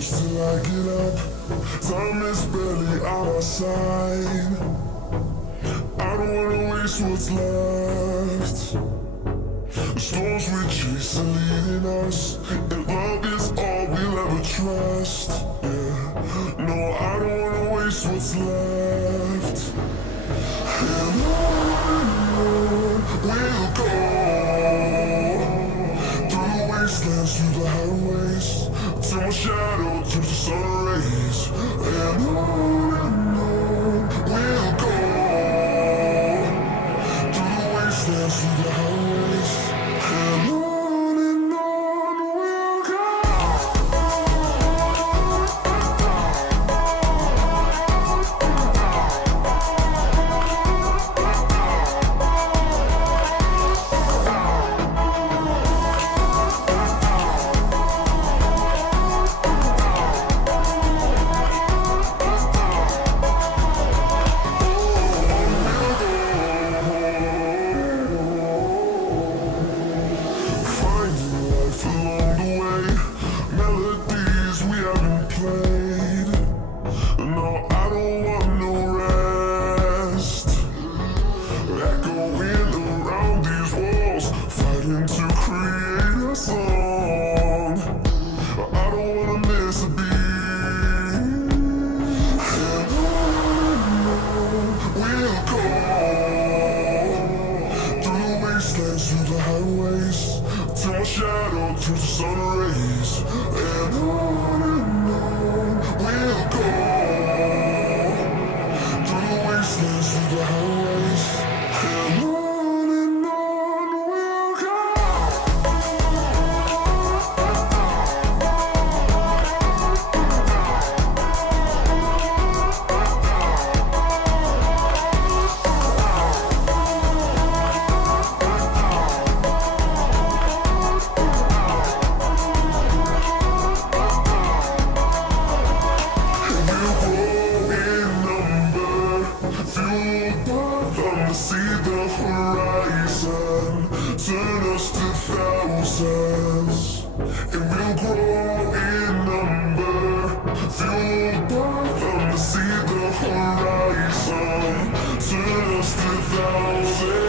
close till I get up. Time is barely on our side. I don't wanna waste what's left. The storms we chase are leading us, and love is all we'll ever trust. Yeah, no, I don't wanna waste what's left. And on we'll go, through the wastelands, through the highways, till my shadow turns to sun rays. And on we'll go, through the wastelands, through the highways, and on we'll go. No, I don't want no rest. Echoing around these walls, fighting to create a song. I don't wanna miss a beat. And on we'll go, through the wastelands, through the highways, till my shadow turns to sun rays. And on we'll go, through the wastelands, through the highways, and on we'll go. See the horizon, turn us to thousands, and we'll grow in number. Fueled by them to see the horizon, turn us to thousands.